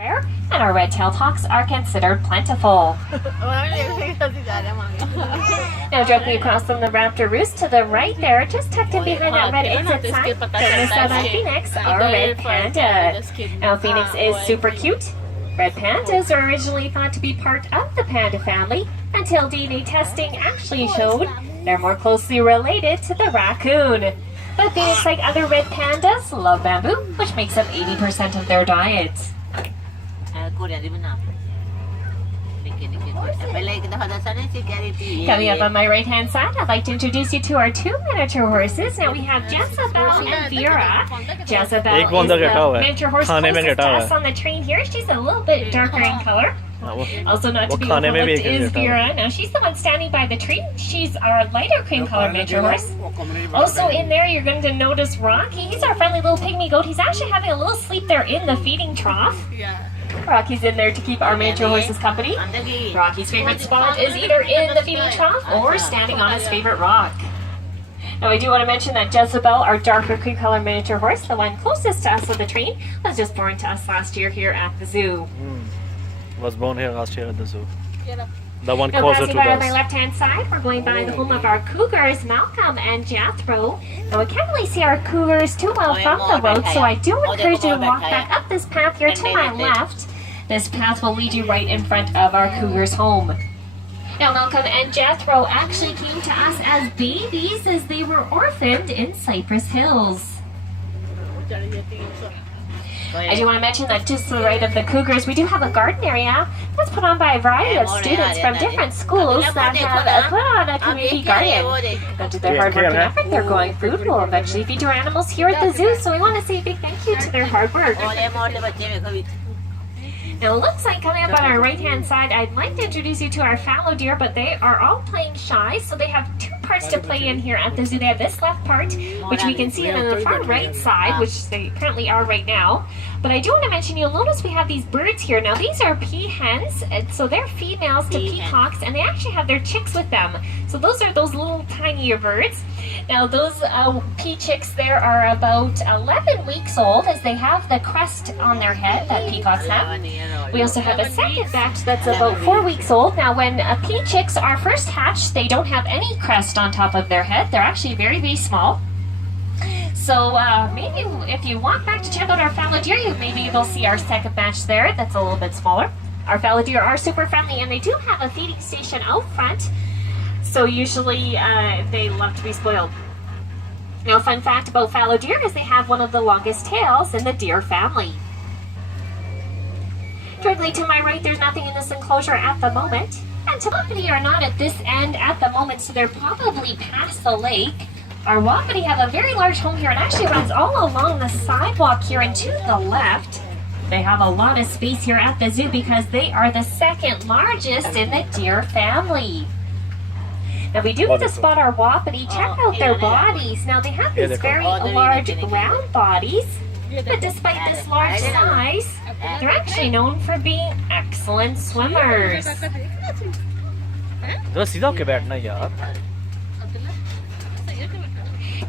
rare, and our red-tailed hawks are considered plentiful. Now directly across from the raptor roost to the right there, just tucked in behind that red exit sign, don't miss out on Phoenix, our red panda. Now Phoenix is super cute. Red pandas are originally thought to be part of the panda family until DNA testing actually showed they're more closely related to the raccoon. But Phoenix, like other red pandas, love bamboo, which makes up 80% of their diet. Coming up on my right hand side, I'd like to introduce you to our two miniature horses. Now we have Jezebel and Vera. Jezebel is the miniature horse closest to us on the train here. She's a little bit darker in color. Also not to be overlooked is Vera. Now she's the one standing by the tree. She's our lighter cream colored miniature horse. Also in there you're going to notice Rocky. He's our friendly little pygmy goat. He's actually having a little sleep there in the feeding trough. Rocky's in there to keep our miniature horses company. Rocky's favorite spot is either in the feeding trough or standing on his favorite rock. Now I do want to mention that Jezebel, our darker cream color miniature horse, the one closest to us on the train, was just born to us last year here at the zoo. Was born here last year at the zoo. The one now closer to us. On my left hand side, we're going by the home of our cougars, Malcolm and Jethro. Now we can't really see our cougars too well from the road, so I do encourage you to walk back up this path here to my left. This path will lead you right in front of our cougars' home. Now Malcolm and Jethro actually came to us as babies as they were orphaned in Cypress Hills. I do want to mention that just to the right of the cougars, we do have a garden area that's put on by a variety of students from different schools that have put on a community garden. Due to their hard work and effort, their growing food will eventually feed our animals here at the zoo, so we want to say a big thank you to their hard work. Now it looks like coming up on our right hand side, I'd like to introduce you to our fallow deer, but they are all playing shy, so they have two parts to play in here at the zoo. They have this left part, which we can see, and then the far right side, which they currently are right now. But I do want to mention, you'll notice we have these birds here. Now these are peahens, and so they're females to peacocks, and they actually have their chicks with them. So those are those little tinier birds. Now those pea chicks there are about 11 weeks old, as they have the crest on their head that peacocks have. We also have a second batch that's about 4 weeks old. Now when pea chicks are first hatched, they don't have any crest on top of their head. They're actually very, very small. So maybe if you walk back to check out our fallow deer, you maybe you'll see our second batch there that's a little bit smaller. Our fallow deer are super friendly, and they do have a feeding station out front. So usually they love to be spoiled. Now a fun fact about fallow deer is they have one of the longest tails in the deer family. Directly to my right, there's nothing in this enclosure at the moment. And Wapiti are not at this end at the moment, so they're probably past the lake. Our Wapiti have a very large home here and actually runs all along the sidewalk here and to the left. They have a lot of space here at the zoo because they are the second largest in the deer family. Now we do get to spot our Wapiti. Check out their bodies. Now they have these very large round bodies. But despite this large size, they're actually known for being excellent swimmers.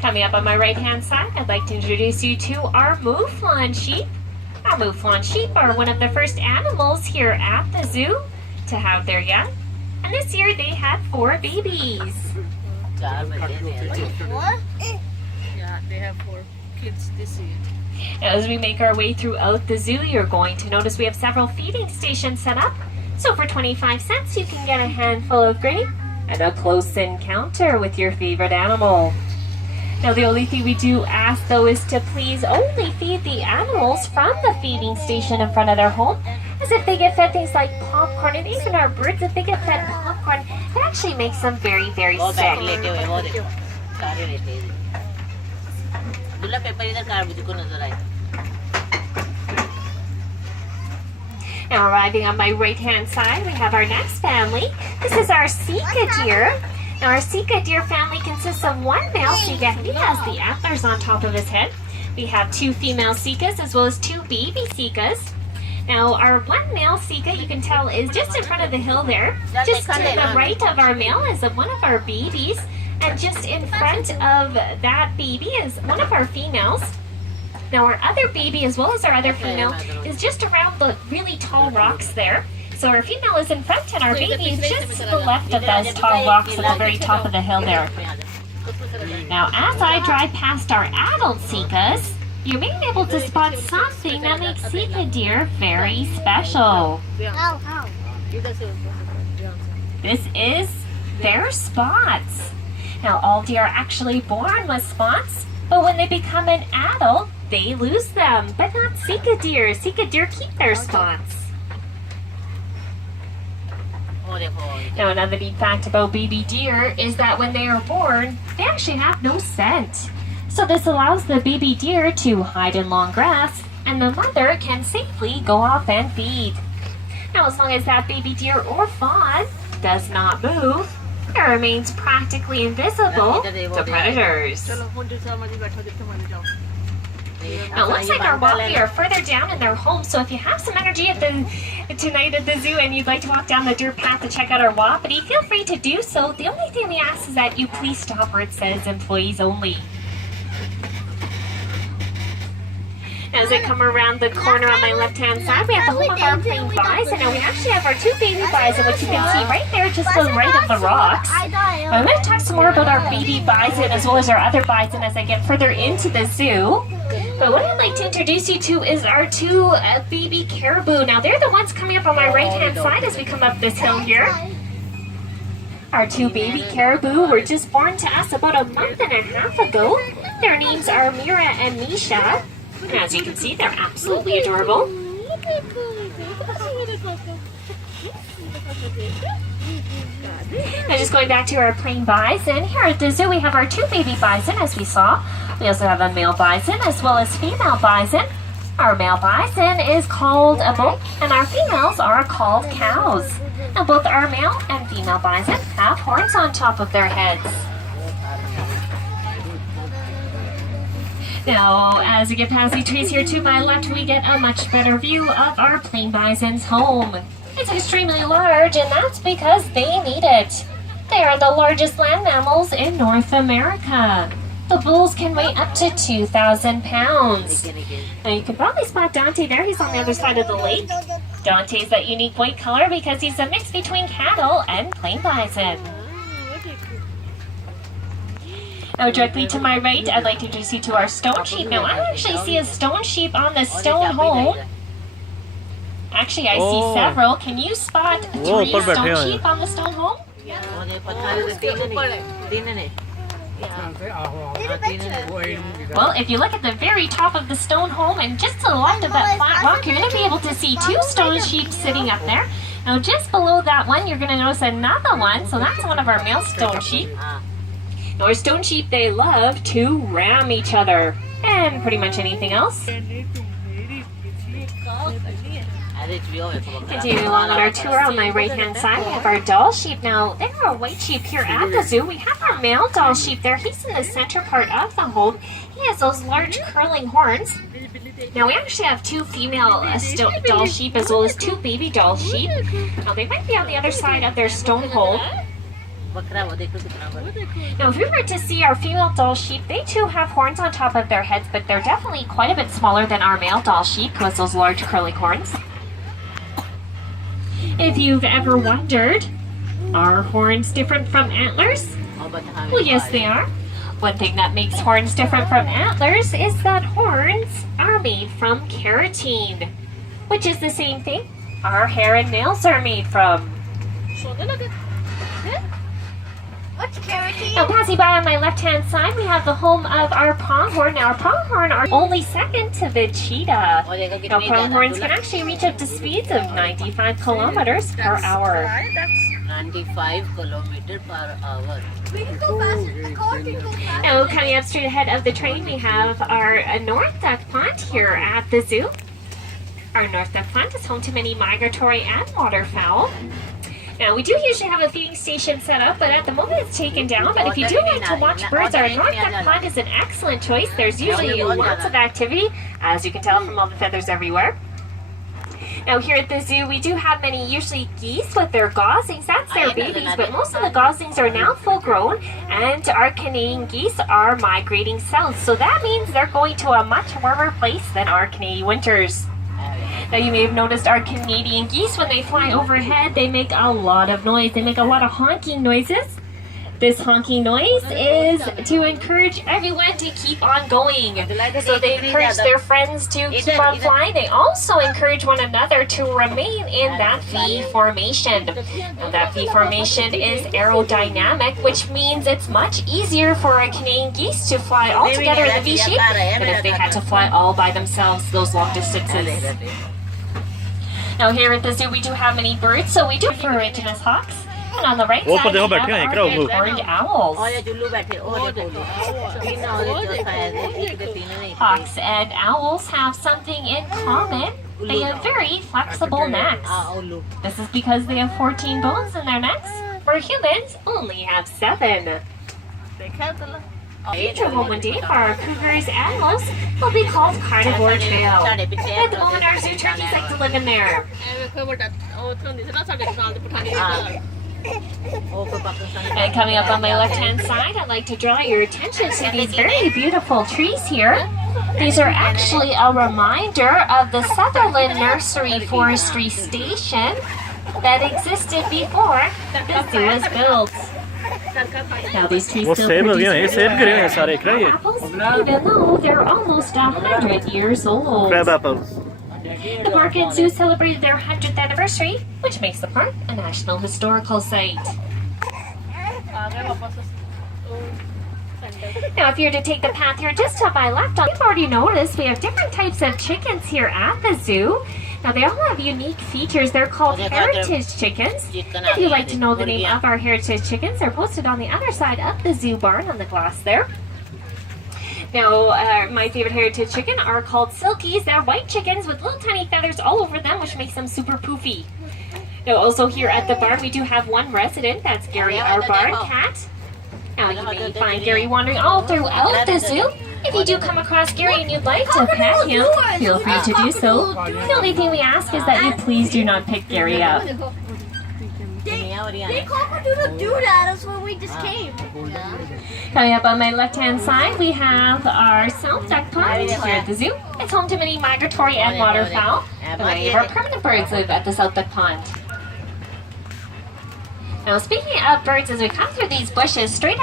Coming up on my right hand side, I'd like to introduce you to our mouflon sheep. Our mouflon sheep are one of the first animals here at the zoo to have their young. And this year they had 4 babies. Yeah, they have 4 kids this year. As we make our way throughout the zoo, you're going to notice we have several feeding stations set up. So for 25 cents, you can get a handful of grain and a close encounter with your favorite animal. Now the only thing we do ask though is to please only feed the animals from the feeding station in front of their home, as if they get fed things like popcorn, and even our birds, if they get fed popcorn, it actually makes them very, very sick. Now arriving on my right hand side, we have our next family. This is our Sika deer. Now our Sika deer family consists of one male Sika. He has the antlers on top of his head. We have 2 female Sikas as well as 2 baby Sikas. Now our one male Sika, you can tell, is just in front of the hill there. Just to the right of our male is one of our babies. And just in front of that baby is one of our females. Now our other baby as well as our other female is just around the really tall rocks there. So our female is in front and our baby is just to the left of those tall rocks at the very top of the hill there. Now as I drive past our adult Sikas, you may be able to spot something that makes Sika deer very special. This is their spots. Now all deer are actually born with spots, but when they become an adult, they lose them. But not Sika deer. Sika deer keep their spots. Now another neat fact about baby deer is that when they are born, they actually have no scent. So this allows the baby deer to hide in long grass, and the mother can safely go off and feed. Now as long as that baby deer or fawn does not move, it remains practically invisible to predators. Now it looks like our wapiti are further down in their home, so if you have some energy tonight at the zoo and you'd like to walk down the dirt path to check out our wapiti, feel free to do so. The only thing we ask is that you please stop where it says employees only. As I come around the corner on my left-hand side, we have the home of our plain bison, and we actually have our two baby bison, which you can see right there just to the right of the rocks. I'm going to talk some more about our baby bison as well as our other bison as I get further into the zoo. But what I'd like to introduce you to is our two baby caribou. Now they're the ones coming up on my right-hand side as we come up this hill here. Our two baby caribou were just born to us about a month and a half ago. Their names are Mira and Misha. And as you can see, they're absolutely adorable. Now just going back to our plain bison, here at the zoo we have our two baby bison as we saw. We also have a male bison as well as female bison. Our male bison is called a bull and our females are called cows. Now both our male and female bison have horns on top of their heads. Now, as we get past the trees here to my left, we get a much better view of our plain bison's home. It's extremely large, and that's because they need it. They are the largest land mammals in North America. The bulls can weigh up to 2,000 pounds. Now, you can probably spot Dante there. He's on the other side of the lake. Dante's that unique white color because he's a mix between cattle and plain bison. Now directly to my right, I'd like to introduce you to our stone sheep. Now I actually see a stone sheep on the stone home. Actually, I see several. Can you spot 3 stone sheep on the stone home? Well, if you look at the very top of the stone home and just to the left of that flat rock, you're going to be able to see 2 stone sheep sitting up there. Now just below that one, you're going to notice another one. So that's one of our male stone sheep. Now our stone sheep, they love to ram each other and pretty much anything else. Continuing along on our tour on my right hand side, we have our doll sheep. Now they are a white sheep here at the zoo. We have our male doll sheep there. He's in the center part of the home. He has those large curling horns. Now we actually have 2 female doll sheep as well as 2 baby doll sheep. Now they might be on the other side of their stone home. Now if we were to see our female doll sheep, they too have horns on top of their heads, but they're definitely quite a bit smaller than our male doll sheep who has those large curling horns. If you've ever wondered, are horns different from antlers? Well, yes they are. One thing that makes horns different from antlers is that horns are made from keratin, which is the same thing our hair and nails are made from. What's keratin? Now passing by on my left-hand side, we have the home of our pronghorn. Now our pronghorn are only second to the cheetah. Now pronghorns can actually reach up to speeds of 95 kilometers per hour. 95 kilometers per hour. We can go faster. Now coming up straight ahead of the train, we have our North Duck Pond here at the zoo. Our North Duck Pond is home to many migratory and waterfowl. Now, we do usually have a feeding station set up, but at the moment it's taken down. But if you do like to watch birds, our North Duck Pond is an excellent choice. There's usually lots of activity, as you can tell from all the feathers everywhere. Now here at the zoo, we do have many usually geese with their goslings. That's their babies, but most of the goslings are now full grown, and our Canadian geese are migrating south. So that means they're going to a much warmer place than our Canadian winters. Now you may have noticed our Canadian geese, when they fly overhead, they make a lot of noise. They make a lot of honking noises. This honking noise is to encourage everyone to keep on going. So they encourage their friends to keep on flying. They also encourage one another to remain in that V formation. Now that V formation is aerodynamic, which means it's much easier for our Canadian geese to fly all together in the V shape than if they had to fly all by themselves those long distances. Now here at the zoo, we do have many birds, so we do have ferruginous hawks. And on the right side, we have our horned owls. Hawks and owls have something in common. They have very flexible necks. This is because they have 14 bones in their necks, where humans only have 7. Future home one day for our cougars and moose will be called Carnivore Trail. At the moment, our zoo turkeys like to live in there. And coming up on my left-hand side, I'd like to draw your attention to these very beautiful trees here. These are actually a reminder of the Sutherland Nursery Forestry Station that existed before the zoo was built. Now these trees still produce apples, even though they're almost 100 years old. Crab apples. The park and zoo celebrated their 100th anniversary, which makes the park a National Historical Site. Now, if you're to take the path here just to my left, you've already noticed we have different types of chickens here at the zoo. Now, they all have unique features. They're called heritage chickens. If you'd like to know the name of our heritage chickens, they're posted on the other side of the zoo barn on the glass there. Now, my favorite heritage chicken are called silkies. They're white chickens with little tiny feathers all over them, which makes them super poofy. Now, also here at the barn, we do have one resident. That's Gary, our barn cat. Now, you may find Gary wandering all throughout the zoo. If you do come across Gary and you'd like to pet him, feel free to do so. The only thing we ask is that you please do not pick Gary up. They cock-a-doodle-doo at us when we just came. Coming up on my left-hand side, we have our South Duck Pond here at the zoo. It's home to many migratory and waterfowl, and many of our permanent birds live at the South Duck Pond. Now, speaking of birds, as we come through these bushes, straight ahead,